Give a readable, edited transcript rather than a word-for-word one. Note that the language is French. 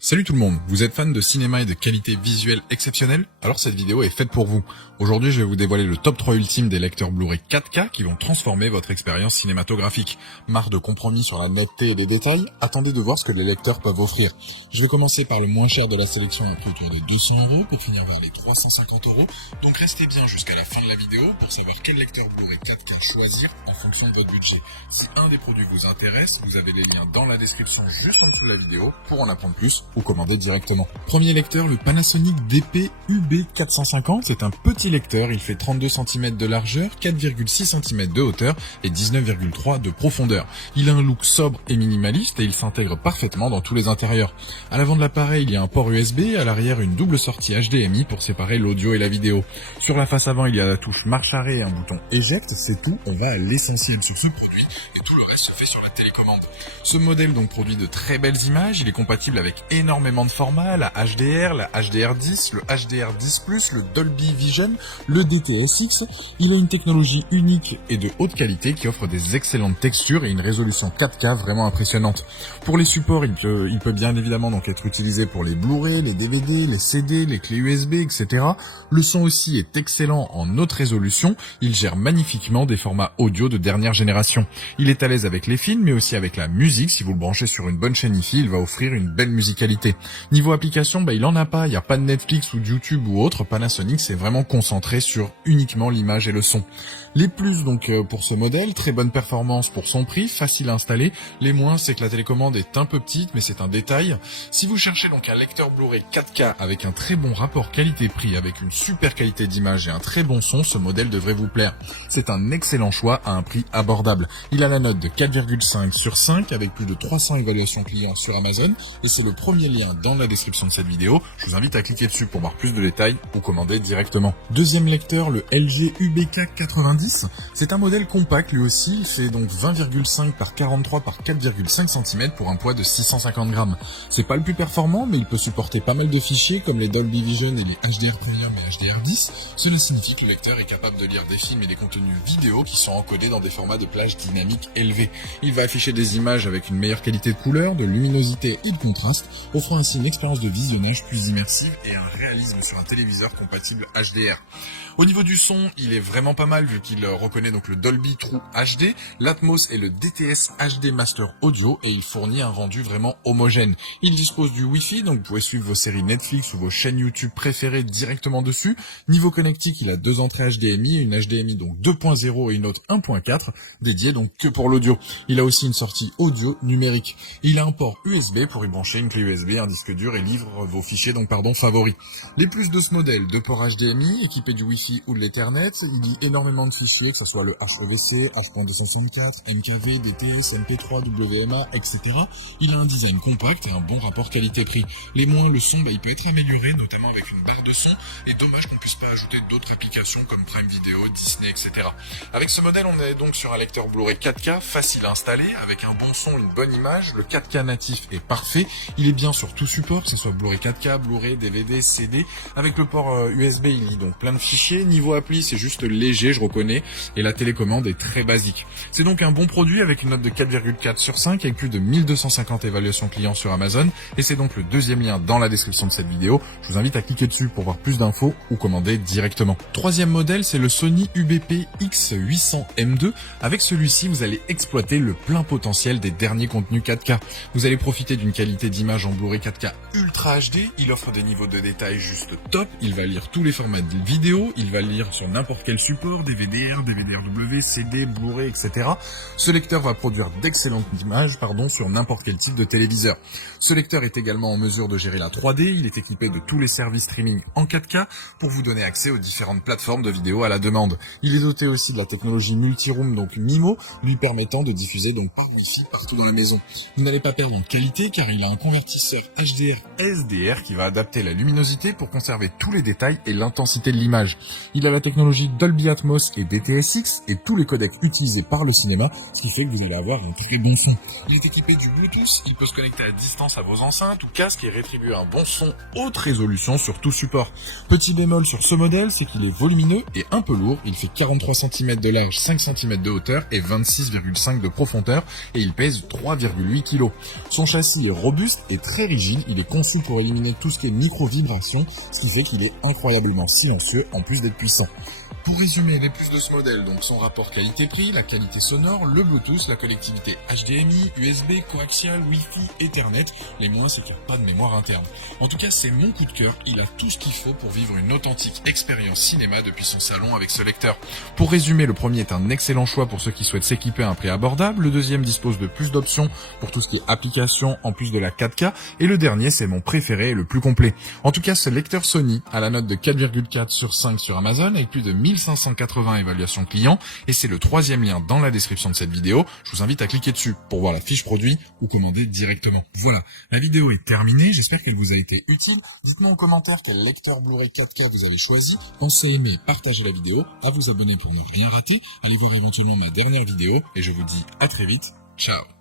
Salut tout le monde, vous êtes fan de cinéma et de qualité visuelle exceptionnelle? Alors cette vidéo est faite pour vous. Aujourd'hui je vais vous dévoiler le top 3 ultime des lecteurs Blu-ray 4K qui vont transformer votre expérience cinématographique. Marre de compromis sur la netteté et les détails? Attendez de voir ce que les lecteurs peuvent offrir. Je vais commencer par le moins cher de la sélection à prix autour de 200€ pour finir vers les 350€. Donc restez bien jusqu'à la fin de la vidéo pour savoir quel lecteur Blu-ray 4K choisir en fonction de votre budget. Si un des produits vous intéresse, vous avez les liens dans la description juste en dessous de la vidéo pour en apprendre plus ou commander directement. Premier lecteur, le Panasonic DP UB450. C'est un petit lecteur, il fait 32 cm de largeur, 4,6 cm de hauteur et 19,3 de profondeur. Il a un look sobre et minimaliste et il s'intègre parfaitement dans tous les intérieurs. À l'avant de l'appareil, il y a un port USB, à l'arrière une double sortie HDMI pour séparer l'audio et la vidéo. Sur la face avant, il y a la touche marche-arrêt et un bouton éjecte, c'est tout, on va à l'essentiel sur ce produit et tout le reste se fait sur la télécommande. Ce modèle donc produit de très belles images, il est compatible avec énormément de formats, la HDR, la HDR10, le HDR10+, le Dolby Vision, le DTS:X. Il a une technologie unique et de haute qualité qui offre des excellentes textures et une résolution 4K vraiment impressionnante. Pour les supports, il peut bien évidemment donc être utilisé pour les Blu-ray, les DVD, les CD, les clés USB, etc. Le son aussi est excellent en haute résolution, il gère magnifiquement des formats audio de dernière génération. Il est à l'aise avec les films mais aussi avec la musique. Si vous le branchez sur une bonne chaîne hi-fi, il va offrir une belle musicalité. Niveau application, il en a pas, il n'y a pas de Netflix ou de YouTube ou autre. Panasonic s'est vraiment concentré sur uniquement l'image et le son. Les plus donc pour ce modèle, très bonne performance pour son prix, facile à installer. Les moins, c'est que la télécommande est un peu petite, mais c'est un détail. Si vous cherchez donc un lecteur Blu-ray 4K avec un très bon rapport qualité-prix, avec une super qualité d'image et un très bon son, ce modèle devrait vous plaire. C'est un excellent choix à un prix abordable. Il a la note de 4,5 sur 5 avec plus de 300 évaluations clients sur Amazon et c'est le premier lien dans la description de cette vidéo. Je vous invite à cliquer dessus pour voir plus de détails ou commander directement. Deuxième lecteur, le LG UBK90. C'est un modèle compact lui aussi, il fait donc 20,5 par 43 par 4,5 cm pour un poids de 650 grammes. C'est pas le plus performant mais il peut supporter pas mal de fichiers comme les Dolby Vision et les HDR Premium et HDR10. Cela signifie que le lecteur est capable de lire des films et des contenus vidéo qui sont encodés dans des formats de plage dynamiques élevés. Il va afficher des images avec une meilleure qualité de couleur, de luminosité et de contraste, offrant ainsi une expérience de visionnage plus immersive et un réalisme sur un téléviseur compatible HDR. Au niveau du son, il est vraiment pas mal vu qu'il reconnaît donc le Dolby True HD, l'Atmos et le DTS HD Master Audio et il fournit un rendu vraiment homogène. Il dispose du Wi-Fi, donc vous pouvez suivre vos séries Netflix ou vos chaînes YouTube préférées directement dessus. Niveau connectique, il a deux entrées HDMI, une HDMI donc 2.0 et une autre 1.4, dédiée donc que pour l'audio. Il a aussi une sortie audio numérique. Il a un port USB pour y brancher une clé USB, un disque dur et livre vos fichiers favoris. Les plus de ce modèle, deux ports HDMI équipés du Wi-Fi ou de l'Ethernet, il lit énormément de fichiers, que ce soit le HEVC, H.264, MKV, DTS, MP3, WMA, etc. Il a un design compact et un bon rapport qualité-prix. Les moins, le son, il peut être amélioré, notamment avec une barre de son, et dommage qu'on puisse pas ajouter d'autres applications comme Prime Video, Disney, etc. Avec ce modèle, on est donc sur un lecteur Blu-ray 4K, facile à installer, avec un bon son, une bonne image, le 4K natif est parfait, il est bien sur tout support, que ce soit Blu-ray 4K, Blu-ray, DVD, CD, avec le port USB, il lit donc plein de fichiers. Niveau appli, c'est juste léger, je reconnais, et la télécommande est très basique. C'est donc un bon produit avec une note de 4,4 sur 5 avec plus de 1250 évaluations clients sur Amazon, et c'est donc le deuxième lien dans la description de cette vidéo. Je vous invite à cliquer dessus pour voir plus d'infos ou commander directement. Troisième modèle, c'est le Sony UBP X800M2. Avec celui-ci, vous allez exploiter le plein potentiel des derniers contenus 4K. Vous allez profiter d'une qualité d'image en Blu-ray 4K Ultra HD, il offre des niveaux de détail juste top, il va lire tous les formats de vidéo, il va lire sur n'importe quel support, DVD-R, DVD-RW, CD, Blu-ray, etc. Ce lecteur va produire d'excellentes images, sur n'importe quel type de téléviseur. Ce lecteur est également en mesure de gérer la 3D, il est équipé de tous les services streaming en 4K pour vous donner accès aux différentes plateformes de vidéo à la demande. Il est doté aussi de la technologie multi-room, donc MIMO, lui permettant de diffuser donc par Wi-Fi partout dans la maison. Vous n'allez pas perdre en qualité car il a un convertisseur HDR SDR qui va adapter la luminosité pour conserver tous les détails et l'intensité de l'image. Il a la technologie Dolby Atmos et DTS:X et tous les codecs utilisés par le cinéma, ce qui fait que vous allez avoir un très bon son. Il est équipé du Bluetooth, il peut se connecter à distance à vos enceintes ou casques et rétribuer un bon son haute résolution sur tout support. Petit bémol sur ce modèle, c'est qu'il est volumineux et un peu lourd, il fait 43 cm de large, 5 cm de hauteur et 26,5 de profondeur et il pèse pèse 3,8 kg. Son châssis est robuste et très rigide, il est conçu pour éliminer tout ce qui est micro-vibration, ce qui fait qu'il est incroyablement silencieux en plus d'être puissant. Pour résumer les plus de ce modèle, donc son rapport qualité-prix, la qualité sonore, le Bluetooth, la connectivité HDMI, USB, coaxial, Wi-Fi, Ethernet, les moins c'est qu'il n'y a pas de mémoire interne. En tout cas, c'est mon coup de cœur, il a tout ce qu'il faut pour vivre une authentique expérience cinéma depuis son salon avec ce lecteur. Pour résumer, le premier est un excellent choix pour ceux qui souhaitent s'équiper à un prix abordable, le deuxième dispose de plus d'options pour tout ce qui est application en plus de la 4K, et le dernier c'est mon préféré et le plus complet. En tout cas, ce lecteur Sony a la note de 4,4 sur 5 sur Amazon avec plus de 1580 évaluations clients, et c'est le troisième lien dans la description de cette vidéo. Je vous invite à cliquer dessus pour voir la fiche produit ou commander directement. Voilà, la vidéo est terminée, j'espère qu'elle vous a été utile. Dites-moi en commentaire quel lecteur Blu-ray 4K vous avez choisi. Pensez à aimer, partager la vidéo, à vous abonner pour ne rien rater. Allez voir éventuellement ma dernière vidéo, et je vous dis à très vite. Ciao.